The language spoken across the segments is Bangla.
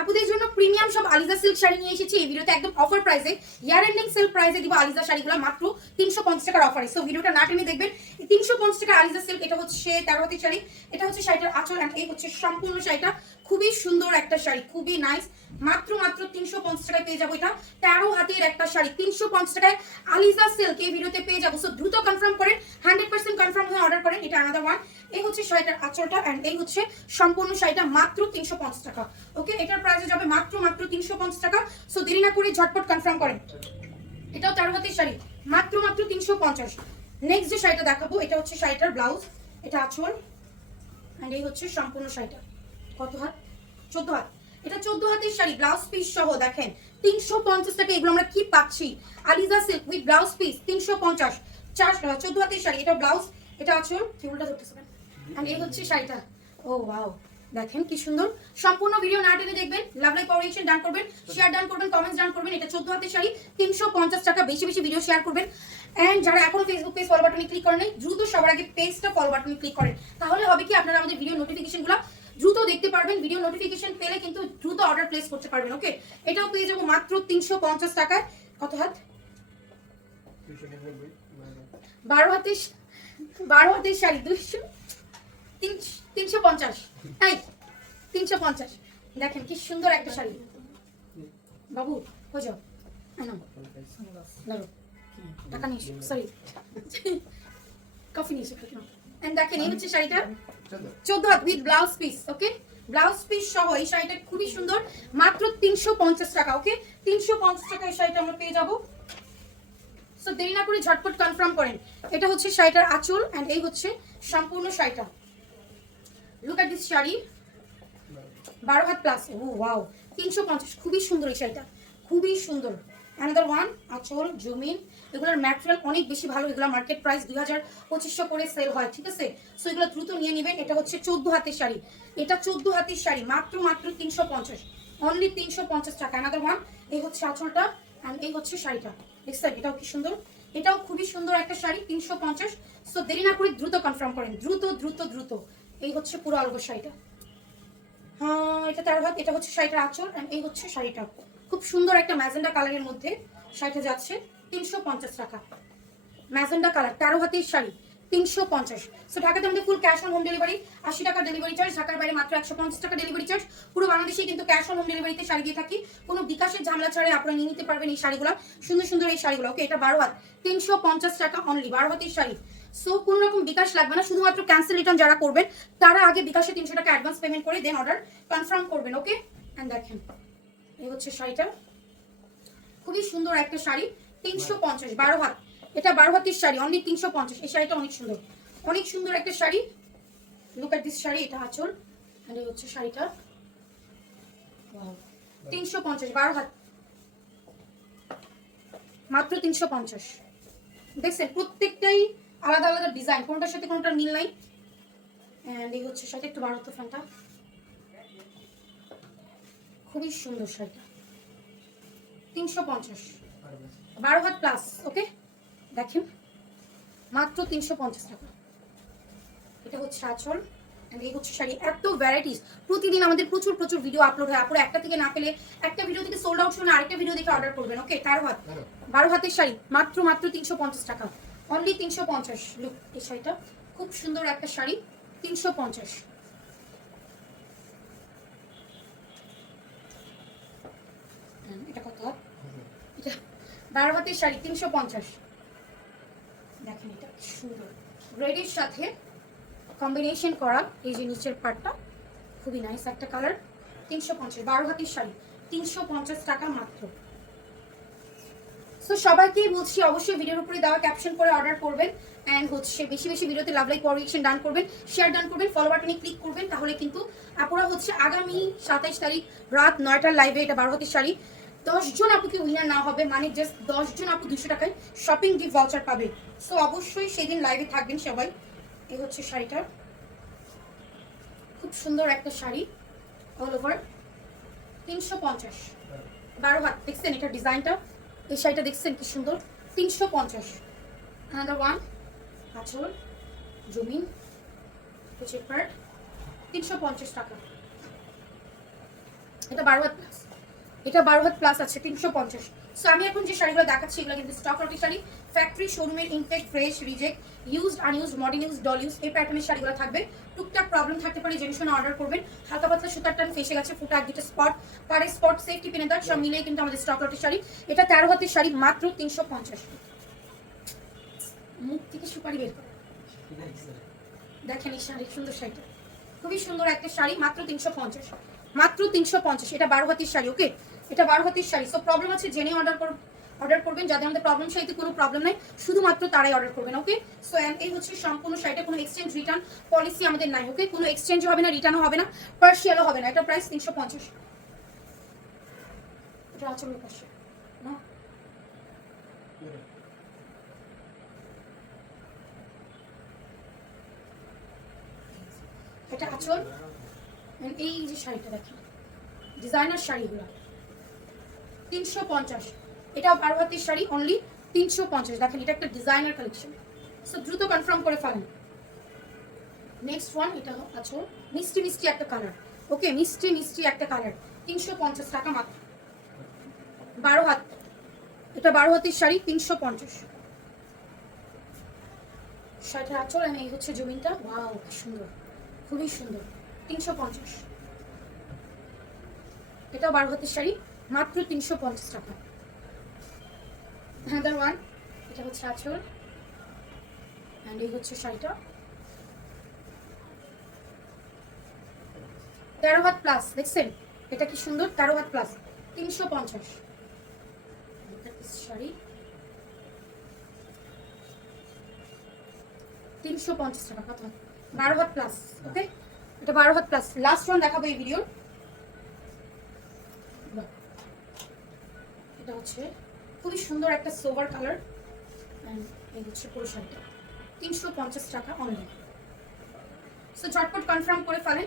আপুদের জন্য প্রিমিয়াম সব আলিজা সিল্ক শাড়ি নিয়ে এসেছি এই ভিডিওতে একদম অফার প্রাইসে, ইয়ার এন্ডিং সেল প্রাইসে দিব আলিজা শাড়িগুলো মাত্র 350 টাকার অফারে। সো ভিডিওটা না টেনে দেখবেন। 350 টাকা আলিজা সিল্ক, এটা হচ্ছে 13 হাতের শাড়ি, এটা হচ্ছে শাড়িটার আঁচল এন্ড এই হচ্ছে সম্পূর্ণ শাড়িটা। খুবই সুন্দর একটা শাড়ি, খুবই নাইস। মাত্র 350 টাকায় পেয়ে যাবো এটা 13 হাতের একটা শাড়ি 350 টাকায় আলিজা সিল্ক এই ভিডিওতে পেয়ে যাবো। সো দ্রুত কনফার্ম করেন, 100% কনফার্ম হয়ে অর্ডার করেন। এটা আনাদার ওয়ান। এই হচ্ছে শাড়িটার আঁচলটা এন্ড এই হচ্ছে সম্পূর্ণ শাড়িটা মাত্র 350 টাকা। ওকে, এটার প্রাইসে যাবে মাত্র 350 টাকা। সো দেরি না করে ঝটপট কনফার্ম করেন। এটাও 13 হাতের শাড়ি, মাত্র 350। নেক্সট যে শাড়িটা দেখাবো এটা হচ্ছে শাড়িটার ব্লাউজ, এটা আঁচল এন্ড এই হচ্ছে সম্পূর্ণ শাড়িটা। কত হাত? 14 হাত। এটা 14 হাতের শাড়ি, ব্লাউজ পিস সহ। দেখেন 350 টাকা এগুলো আমরা কি পাচ্ছি, Aliza silk with blouse piece 350। 14 হাতের শাড়ি, এটা ব্লাউজ, এটা আঁচল, কি উল্টা ধরতেছে এন্ড এই হচ্ছে শাড়িটা। ও ওয়াও, দেখেন কি সুন্দর। সম্পূর্ণ ভিডিও না টেনে দেখবেন। লাভ লাইক কোঅর্ডিনেশন ডান করবেন, শেয়ার ডান করবেন, কমেন্টস ডান করবেন। এটা 14 হাতের শাড়ি 350 টাকা। বেশি বেশি ভিডিও শেয়ার করবেন এন্ড যারা এখনো ফেসবুক পেজ ফলো বাটনে ক্লিক করেন নাই, দ্রুত সবার আগে পেজটা ফলো বাটনে ক্লিক করেন। তাহলে হবে কি আপনারা আমাদের ভিডিও নোটিফিকেশনগুলো দ্রুত দেখতে পারবেন। ভিডিও নোটিফিকেশন পেলে কিন্তু দ্রুত অর্ডার প্লেস করতে পারবেন। ওকে, এটাও পেয়ে যাবো মাত্র 350 টাকায়। কত হাত? 12 হাতের, 12 হাতের শাড়ি 350। এই 350। দেখেন কি সুন্দর একটা শাড়ি। বাবু হয়ে যাও, টাকা নিয়ে সরি কফি নিয়ে এন্ড দেখেন এই হচ্ছে শাড়িটা 14 হাত with blouse piece. Okay, blouse piece সহ এই শাড়িটা খুবই সুন্দর, মাত্র 350 টাকা। ওকে, 350 টাকা এই শাড়িটা আমরা পেয়ে যাবো। সো দেরি না করে ঝটপট কনফার্ম করেন। এটা হচ্ছে শাড়িটার আঁচল এন্ড এই হচ্ছে সম্পূর্ণ শাড়িটা। Look at this sari, 12 had plus. O wow, 350। খুবই সুন্দর এই শাড়িটা, খুবই সুন্দর। অ্যানাদার ওয়ান, আঁচল, জুমিন। এগুলোর ম্যাটেরিয়াল অনেক বেশি ভালো। এগুলো মার্কেট প্রাইস 2000-2500 করে সেল হয়, ঠিক আছে? সো এগুলো দ্রুত নিয়ে নেবেন। এটা হচ্ছে 14 হাতের শাড়ি, এটা 14 হাতের শাড়ি, মাত্র 350, অনলি 350 টাকা। অ্যানাদার ওয়ান, এই হচ্ছে আঁচলটা এন্ড এই হচ্ছে শাড়িটা। দেখছেন এটাও কি সুন্দর, এটাও খুবই সুন্দর একটা শাড়ি 350। সো দেরি না করে দ্রুত কনফার্ম করেন, দ্রুত দ্রুত দ্রুত। এই হচ্ছে পুরো আলগো শাড়িটা। হ্যাঁ, এটা 13 হাত। এটা হচ্ছে শাড়িটার আঁচল এন্ড এই হচ্ছে শাড়িটা। খুব সুন্দর একটা ম্যাজেন্ডা কালারের মধ্যে শাড়িটা যাচ্ছে 350 টাকা। ম্যাজেন্ডা কালার, 13 হাতের শাড়ি 350। সো ঢাকাতে আমাদের full cash on home delivery, 80 টাকা ডেলিভারি চার্জ। ঢাকার বাইরে মাত্র 150 টাকা ডেলিভারি চার্জ। পুরো বাংলাদেশে কিন্তু ক্যাশ অন হোম ডেলিভারিতে শাড়ি দিয়ে থাকি। কোনো বিকাশের ঝামেলা ছাড়াই আপনারা নিয়ে নিতে পারবেন এই শাড়িগুলো, সুন্দর সুন্দর এই শাড়িগুলো। ওকে, এটা 12 হাত, 350 টাকা অনলি, 12 হাতের শাড়ি। সো কোনো রকম বিকাশ লাগবে না, শুধুমাত্র ক্যান্সেল রিটার্ন যারা করবেন তারা আগে বিকাশে 300 টাকা অ্যাডভান্স পেমেন্ট করে দেন অর্ডার কনফার্ম করবেন। ওকে, এন্ড দেখেন এই হচ্ছে শাড়িটা, খুবই সুন্দর একটা শাড়ি 350, 12 হাত। এটা 12 হাতের শাড়ি, অনলি 350। এই শাড়িটা অনেক সুন্দর, অনেক সুন্দর একটা sari. Look at this sari, এটা আঁচল এন্ড এই হচ্ছে শাড়িটা। 350, 12 হাত, মাত্র 350। দেখছেন প্রত্যেকটাই আলাদা আলাদা ডিজাইন, কোনটার সাথে কোনটার মিল নাই। এন্ড এই হচ্ছে শাড়িটা, একটু বাড়াতো ফ্যানটা। খুবই সুন্দর শাড়িটা 350, 12 হাত প্লাস। ওকে, দেখেন মাত্র 350 টাকা। এটা হচ্ছে আঁচল এন্ড এই হচ্ছে শাড়ি। এত ভ্যারাইটিস, প্রতিদিন আমাদের প্রচুর প্রচুর ভিডিও আপলোড হয়। আপনারা একটা থেকে না পেলে একটা ভিডিও থেকে সোল্ড আউট শুনে আরেকটা ভিডিও দেখে অর্ডার করবেন। ওকে, 13 হাত, 12 হাতের শাড়ি, মাত্র 350 টাকা, অনলি 350। লুক, এই শাড়িটা খুব সুন্দর একটা শাড়ি 350। এটা কত হাত? এটা 12 হাতের শাড়ি 350। দেখেন এটা সুন্দর, রেডের সাথে কম্বিনেশন করা এই যে নিচের পার্টটা, খুবই নাইস একটা কালার। 350, 12 হাতের শাড়ি 350 টাকা মাত্র। সো সবাইকেই বলছি অবশ্যই ভিডিওর উপরে দেওয়া ক্যাপশন করে অর্ডার করবেন এন্ড হচ্ছে বেশি বেশি ভিডিওতে লাভ লাইক কোঅর্ডিনেশন ডান করবেন, শেয়ার ডান করবেন, ফলো বাটনে ক্লিক করবেন। তাহলে কিন্তু আপুরা হচ্ছে আগামী 27 তারিখ রাত 9টার লাইভে এটা 12 হাতের শাড়ি 10 জন আপুকে উইনার না হবে, মানে জাস্ট 10 জন আপু 200 টাকায় শপিং গিফট ভাউচার পাবে। সো অবশ্যই সেদিন লাইভে থাকবেন সবাই। এই হচ্ছে শাড়িটা, খুব সুন্দর একটা শাড়ি, অল ওভার 350, 12 হাত। দেখছেন এটা ডিজাইনটা, এই শাড়িটা দেখছেন কি সুন্দর, 350। অ্যানাদার ওয়ান, আঁচল, জমিন, কুচির পার্ট 350 টাকা। এটা 12 হাত প্লাস, এটা 12 হাত প্লাস আছে 350। সো আমি এখন যে শাড়িগুলো দেখাচ্ছি এগুলো কিন্তু স্টক লটের শাড়ি, ফ্যাক্টরি শোরুমের intact, fresh, reject, used, unused, modern use, ডল ইউজ, এই প্যাটার্নের শাড়িগুলো থাকবে। টুকটাক প্রবলেম থাকতে পারে, জেনে শুনে অর্ডার করবেন। হালকা পাতলা সুতার টান ফেসে গেছে, ফুটা এক দুটো স্পট, পারে স্পট, সেফটি পিনে দাগ, সব মিলিয়ে কিন্তু আমাদের স্টক লটের শাড়ি। এটা 13 হাতের শাড়ি, মাত্র 350। মুখ থেকে সুপারি বের করে দেখেন এই শাড়ি, সুন্দর শাড়িটা, খুবই সুন্দর একটা শাড়ি, মাত্র 350, মাত্র 350। এটা 12 হাতের শাড়ি, ওকে, এটা 12 হাতের শাড়ি। সো প্রবলেম আছে জেনে অর্ডার করবেন। যাদের আমাদের প্রবলেম, শাড়িতে কোনো প্রবলেম নাই, শুধুমাত্র তারাই অর্ডার করবেন, ওকে। সো এই হচ্ছে সম্পূর্ণ শাড়িটা, কোনো এক্সচেঞ্জ রিটার্ন পলিসি আমাদের নাই, ওকে, কোনো এক্সচেঞ্জ হবে না, রিটার্নও হবে না, পার্সিয়ালও হবে না। এটা প্রাইস 350। এটা আচরণের পাশে না, এটা আচল। এই যে শাড়িটা দেখেন, ডিজাইনার শাড়িগুলো 350। এটা 12 হাতের শাড়ি, অনলি 350। দেখেন এটা একটা ডিজাইনার কালেকশন। সো দ্রুত কনফার্ম করে ফেলেন। নেক্সট ওয়ান, এটা আচল, মিষ্টি মিষ্টি একটা কালার, ওকে, মিষ্টি মিষ্টি একটা কালার, 350 টাকা মাত্র, 12 হাত। এটা 12 হাতের শাড়ি, 350। শাড়িটার আচল, এই হচ্ছে জমিনটা, ওয়াও কি সুন্দর, খুবই সুন্দর, 350। এটা 12 হাতের শাড়ি, মাত্র 350 টাকা। অ্যানাদার ওয়ান, এটা হচ্ছে আঁচল, এন্ড এই হচ্ছে শাড়িটা, 13 হাত প্লাস, দেখছেন এটা কি সুন্দর, 13 হাত প্লাস, 350 শাড়ি, 350 টাকা। কত? 12 হাত প্লাস, ওকে, এটা 12 হাত প্লাস। লাস্ট ওয়ান দেখাবো এই ভিডিওর, এটা হচ্ছে খুবই সুন্দর একটা সোভার কালার, এন্ড এই হচ্ছে পুরো শাড়িটা, 350 টাকা অনলি। সো ঝটপট কনফার্ম করে ফেলেন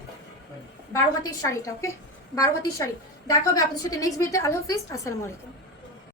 12 হাতের শাড়িটা, ওকে, 12 হাতের শাড়ি। দেখা হবে আপনাদের সাথে নেক্সট ভিডিওতে। আল্লাহ হাফিজ, আসসালামু আলাইকুম।